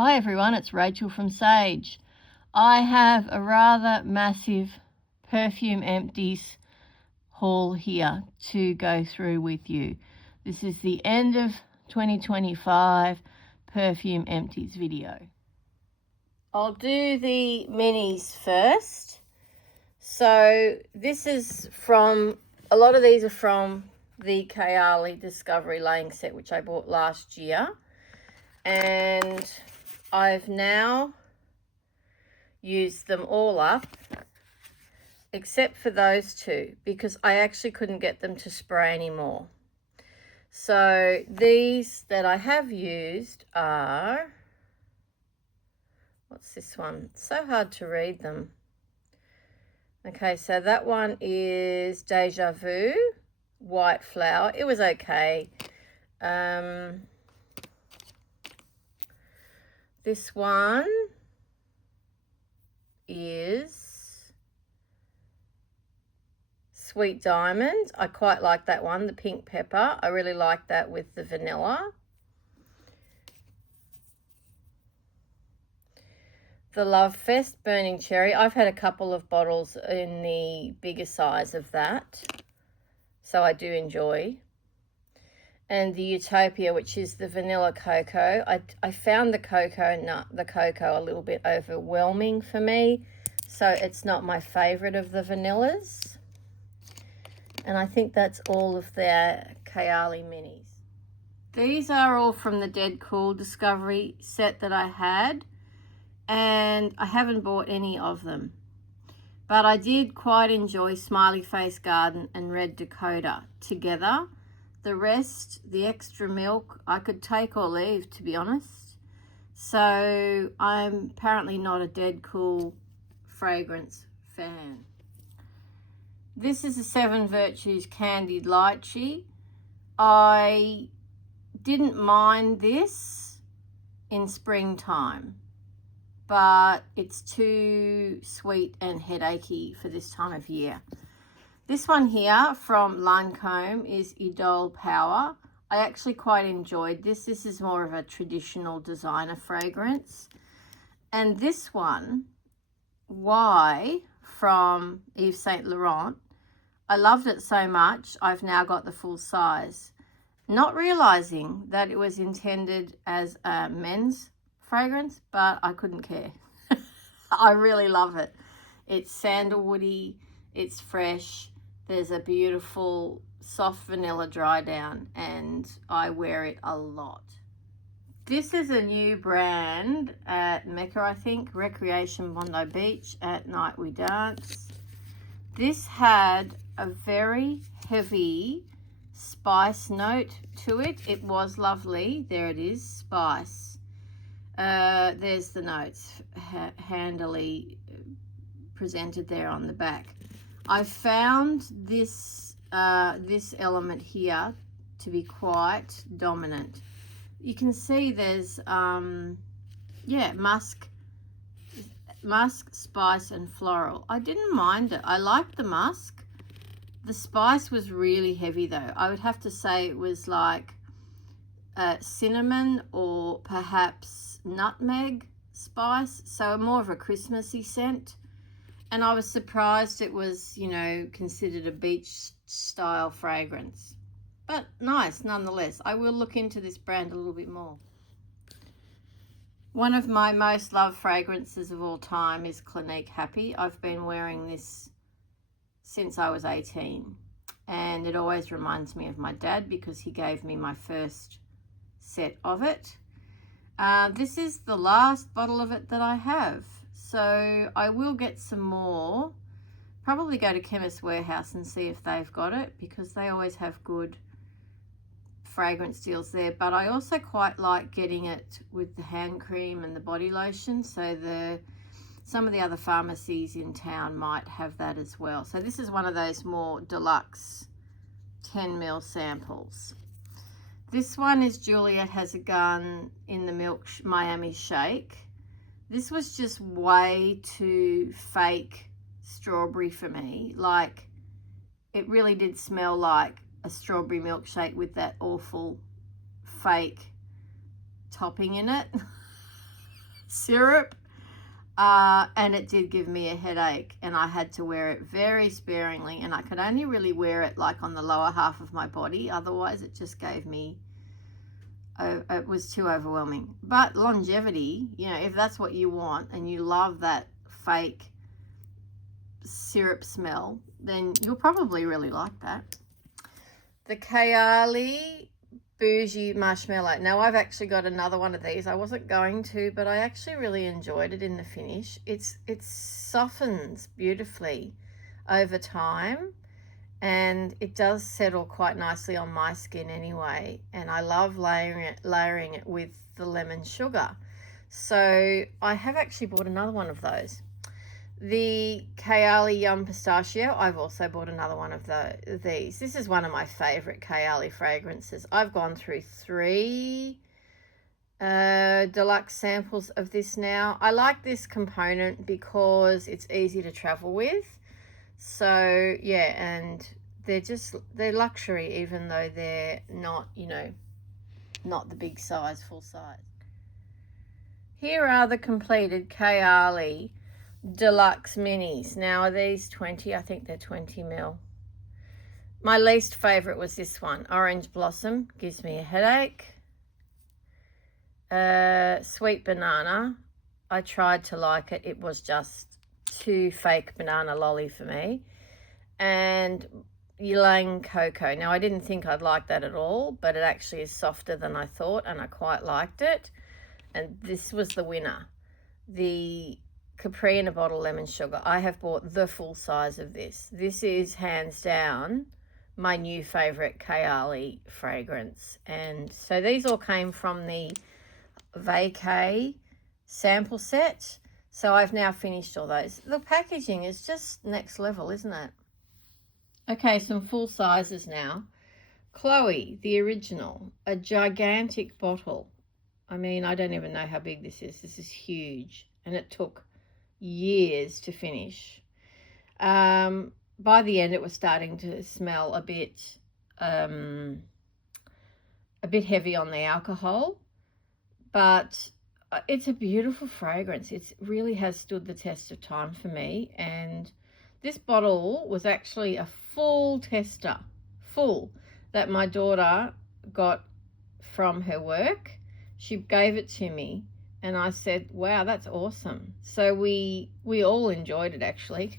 Hi everyone, it's Rachel from Sage. I have a rather massive perfume empties haul here to go through with you. This is the end of 2025 perfume empties video. I'll do the minis first. So this is from, a lot of these are from the Kayali Discovery Laying Set, which I bought last year. And I've now used them all up, except for those two, because I actually couldn't get them to spray anymore. So these that I have used are, what's this one? It's so hard to read them. Okay, so that one is Deja Vu, White Flower. It was okay. This one is Sweet Diamond. I quite like that one, the pink pepper. I really like that with the vanilla. The Love Fest Burning Cherry. I've had a couple of bottles in the bigger size of that, so I do enjoy. And the Utopia, which is the vanilla cocoa. I found the cocoa a little bit overwhelming for me, so it's not my favorite of the vanillas. And I think that's all of their Kayali minis. These are all from the Dead Cool Discovery set that I had, and I haven't bought any of them. But I did quite enjoy Smiley Face Garden and Red Dakota together. The rest, the extra milk, I could take or leave, to be honest. So I'm apparently not a Dead Cool fragrance fan. This is a Seven Virtues Candied Lychee. I didn't mind this in springtime, but it's too sweet and headachy for this time of year. This one here from Lancome is Idole Power. I actually quite enjoyed this. This is more of a traditional designer fragrance. And this one, Y, from Yves Saint Laurent, I loved it so much, I've now got the full size. Not realizing that it was intended as a men's fragrance, but I couldn't care. I really love it. It's sandalwoody, it's fresh. There's a beautiful soft vanilla dry down, and I wear it a lot. This is a new brand at Mecca, I think, Recreation Bondi Beach, At Night We Dance. This had a very heavy spice note to it. It was lovely. There it is, spice. There's the notes, handily presented there on the back. I found this this element here to be quite dominant. You can see there's musk, spice and floral. I didn't mind it. I liked the musk. The spice was really heavy though. I would have to say it was like cinnamon or perhaps nutmeg spice, so more of a Christmassy scent. And I was surprised it was, you know, considered a beach style fragrance. But nice nonetheless. I will look into this brand a little bit more. One of my most loved fragrances of all time is Clinique Happy. I've been wearing this since I was 18. And it always reminds me of my dad because he gave me my first set of it. This is the last bottle of it that I have. So I will get some more, probably go to Chemist Warehouse and see if they've got it, because they always have good fragrance deals there. But I also quite like getting it with the hand cream and the body lotion, so some of the other pharmacies in town might have that as well. So this is one of those more deluxe 10 ml samples. This one is Juliet Has a Gun in the Miami Shake. This was just way too fake strawberry for me. Like, it really did smell like a strawberry milkshake with that awful fake topping in it. syrup. And it did give me a headache, and I had to wear it very sparingly, and I could only really wear it like on the lower half of my body. Otherwise it just gave me, it was too overwhelming. But longevity, you know, if that's what you want and you love that fake syrup smell, then you'll probably really like that. The Kayali Bougie Marshmallow. Now I've actually got another one of these. I wasn't going to, but I actually really enjoyed it in the finish. It softens beautifully over time, and it does settle quite nicely on my skin anyway, and I love layering it with the lemon sugar. So I have actually bought another one of those. The Kayali Yum Pistachio, I've also bought another one of these. This is one of my favorite Kayali fragrances. I've gone through 3 deluxe samples of this now. I like this component because it's easy to travel with. So yeah, and they're luxury, even though they're not, you know, not the big size, full size. Here are the completed Kayali Deluxe Minis. Now, are these 20? I think they're 20 ml. My least favorite was this one, Orange Blossom. Gives me a headache. Sweet Banana. I tried to like it. It was just too fake banana lolly for me. And Ylang Cocoa. Now, I didn't think I'd like that at all, but it actually is softer than I thought, and I quite liked it. And this was the winner. The Capri in a Bottle Lemon Sugar. I have bought the full size of this. This is hands down my new favorite Kayali fragrance. And so these all came from the Vacay sample set. So I've now finished all those. The packaging is just next level, isn't it? Okay, some full sizes now. Chloe, the original, a gigantic bottle. I mean, I don't even know how big this is. This is huge. And it took years to finish. By the end, it was starting to smell a bit heavy on the alcohol, but it's a beautiful fragrance. It really has stood the test of time for me. And this bottle was actually a full tester, that my daughter got from her work. She gave it to me, and I said, wow, that's awesome. So we all enjoyed it, actually.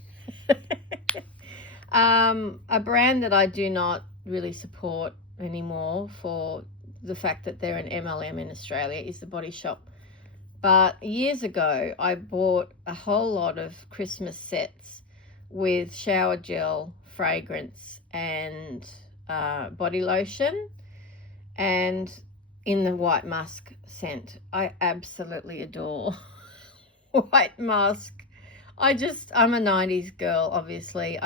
A brand that I do not really support anymore for the fact that they're an MLM in Australia is The Body Shop. But years ago, I bought a whole lot of Christmas sets with shower gel, fragrance, and body lotion, and in the White Musk scent. I absolutely adore White Musk. I'm a 90s girl, obviously.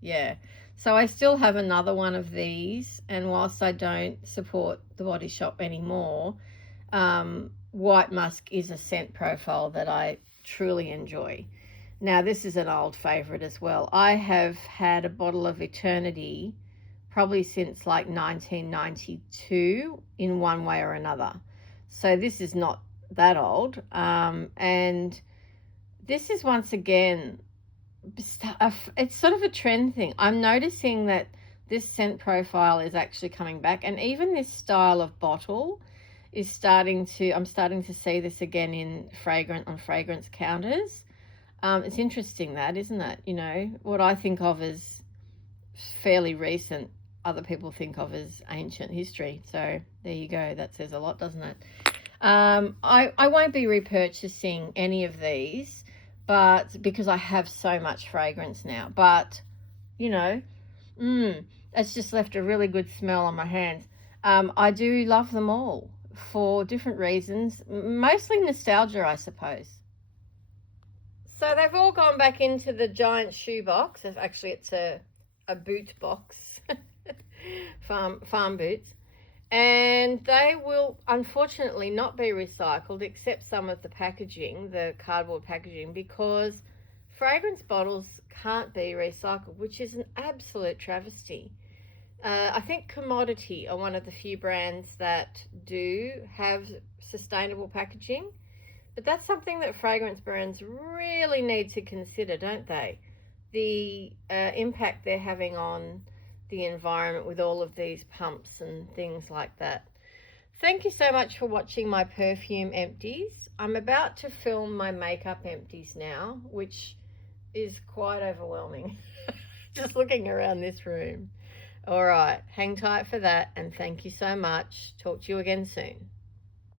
Yeah. So I still have another one of these, and whilst I don't support The Body Shop anymore, White Musk is a scent profile that I truly enjoy. Now, this is an old favorite as well. I have had a bottle of Eternity probably since like 1992 in one way or another. So this is not that old. And this is once again, it's sort of a trend thing. I'm noticing that this scent profile is actually coming back, and even this style of bottle is I'm starting to see this again in fragrance counters. It's interesting that, isn't it? You know, what I think of as fairly recent, other people think of as ancient history. So there you go. That says a lot, doesn't it? I won't be repurchasing any of these, but because I have so much fragrance now. But, you know, it's just left a really good smell on my hands. I do love them all for different reasons, mostly nostalgia, I suppose. So they've all gone back into the giant shoe box. Actually, it's a boot box, farm boots. And they will unfortunately not be recycled, except some of the packaging, the cardboard packaging, because fragrance bottles can't be recycled, which is an absolute travesty. I think Commodity are one of the few brands that do have sustainable packaging, But that's something that fragrance brands really need to consider, don't they? The impact they're having on the environment with all of these pumps and things like that. Thank you so much for watching my perfume empties. I'm about to film my makeup empties now, which is quite overwhelming. Just looking around this room. All right, hang tight for that, and thank you so much. Talk to you again soon.